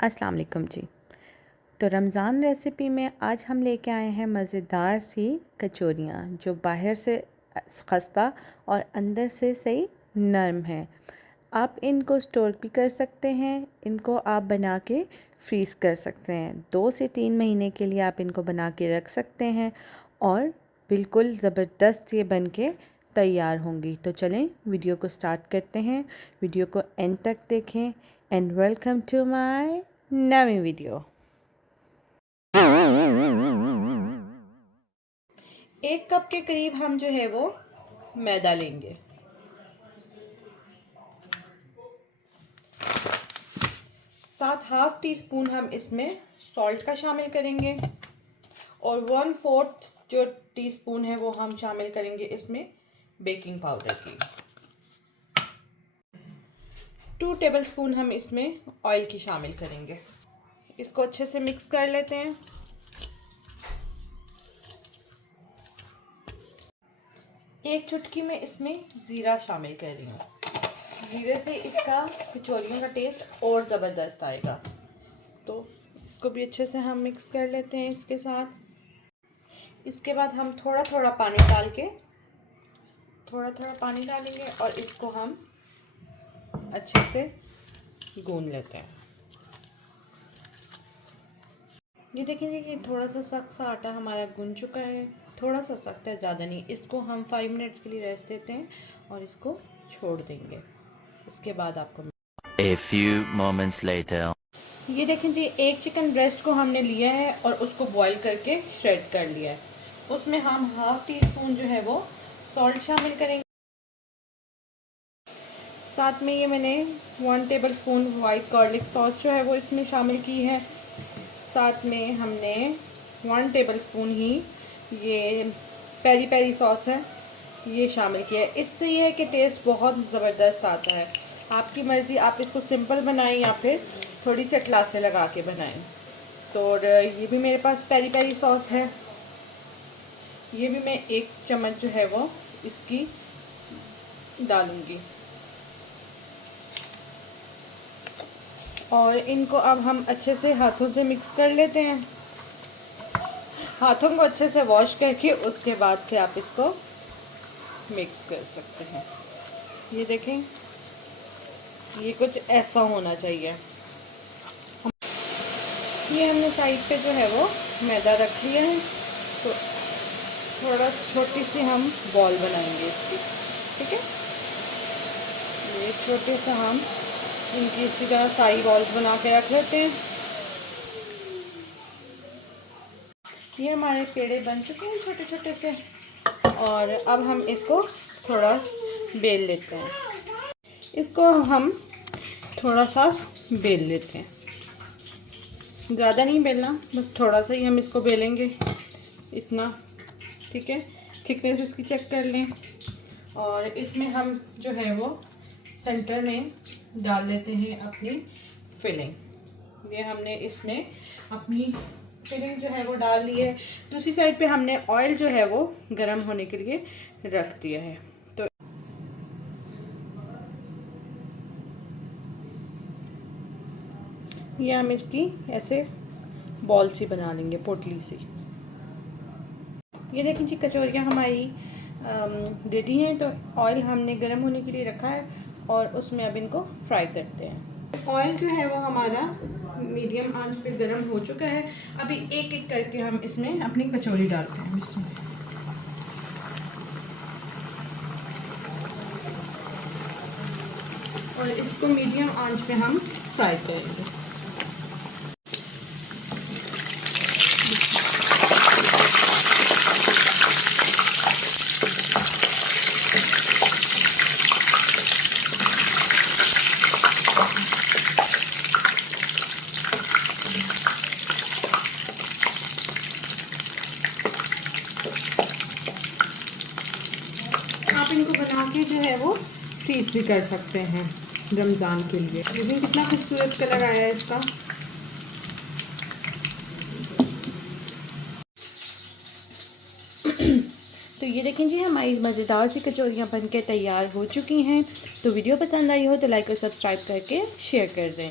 अस्सलाम वालेकुम जी। तो रमज़ान रेसिपी में आज हम लेके आए हैं मज़ेदार सी कचौरियाँ जो बाहर से खस्ता और अंदर से सही नरम है। आप इनको स्टोर भी कर सकते हैं, इनको आप बना के फ्रीज़ कर सकते हैं। 2 से 3 महीने के लिए आप इनको बना के रख सकते हैं और बिल्कुल ज़बरदस्त ये बन के तैयार होंगी। तो चलें वीडियो को स्टार्ट करते हैं। वीडियो को एंड तक देखें एंड वेलकम टू माय नवी वीडियो। 1 कप के करीब हम जो है वो मैदा लेंगे। साथ हाफ टी स्पून हम इसमें सॉल्ट का शामिल करेंगे और 1/4 जो टीस्पून है वो हम शामिल करेंगे इसमें बेकिंग पाउडर की। 2 टेबलस्पून हम इसमें ऑयल की शामिल करेंगे। इसको अच्छे से मिक्स कर लेते हैं। एक चुटकी में इसमें ज़ीरा शामिल कर रही हूँ। ज़ीरे से इसका कचौरियों का टेस्ट और ज़बरदस्त आएगा। तो इसको भी अच्छे से हम मिक्स कर लेते हैं इसके साथ। इसके बाद हम थोड़ा थोड़ा पानी डालेंगे और इसको हम अच्छे से गूंद लेते हैं। ये देखें जी कि थोड़ा सा सख्त सा आटा हमारा गूंद चुका है। थोड़ा सा सख्त है, ज़्यादा नहीं। इसको हम 5 मिनट्स के लिए रेस्ट देते हैं और इसको छोड़ देंगे। इसके बाद आपको A few moments later. ये देखें जी, एक चिकन ब्रेस्ट को हमने लिया है और उसको बॉईल करके श्रेड कर लिया है। उसमें हम हाफ टी स्पून जो है वो सॉल्ट शामिल करेंगे। साथ में ये मैंने 1 table spoon white garlic sauce जो है वो इसमें शामिल की है। साथ में हमने 1 टेबल स्पून ही ये पेरी पेरी सॉस है ये शामिल किया है। इससे ये है कि टेस्ट बहुत ज़बरदस्त आता है। आपकी मर्ज़ी, आप इसको सिंपल बनाएं या फिर थोड़ी चटलासे लगा के बनाएं। तो ये भी मेरे पास पेरी पेरी सॉस है। ये भी मैं 1 चम्मच जो है वो इसकी डालूंगी और इनको अब हम अच्छे से हाथों से मिक्स कर लेते हैं। हाथों को अच्छे से वॉश करके उसके बाद से आप इसको मिक्स कर सकते हैं। ये देखें, ये कुछ ऐसा होना चाहिए। ये हमने साइड पे जो है वो मैदा रख लिया है। तो थोड़ा छोटी सी हम बॉल बनाएंगे इसकी, ठीक है। ये छोटे से हम इनकी इसी तरह सारी बॉल्स बना के रख लेते हैं। ये हमारे पेड़े बन चुके हैं छोटे छोटे से और अब हम इसको थोड़ा बेल लेते हैं। इसको हम थोड़ा सा बेल लेते हैं, ज़्यादा नहीं बेलना, बस थोड़ा सा ही हम इसको बेलेंगे, इतना, ठीक है। थिकनेस इसकी चेक कर लें और इसमें हम जो है वो सेंटर में डाल लेते हैं अपनी फिलिंग। ये हमने इसमें अपनी फिलिंग जो है वो डाल ली है। दूसरी साइड पे हमने ऑयल जो है वो गरम होने के लिए रख दिया है। तो ये हम इसकी ऐसे बॉल सी बना लेंगे, पोटली सी। ये देखें जी, कचौरियाँ हमारी रेडी हैं। तो ऑयल हमने गरम होने के लिए रखा है और उसमें अब इनको फ्राई करते हैं। ऑयल जो है वो हमारा मीडियम आंच पे गरम हो चुका है। अभी एक एक करके हम इसमें अपनी कचौरी डालते हैं इसमें। और इसको मीडियम आंच पे हम फ्राई करेंगे। आप इनको बना के जो है वो फ्रीज भी कर सकते हैं रमज़ान के लिए। लेकिन कितना खूबसूरत कलर आया है इसका। तो ये देखें जी, हमारी मज़ेदार सी कचौरियाँ बनके तैयार हो चुकी हैं। तो वीडियो पसंद आई हो तो लाइक और सब्सक्राइब करके शेयर कर दें।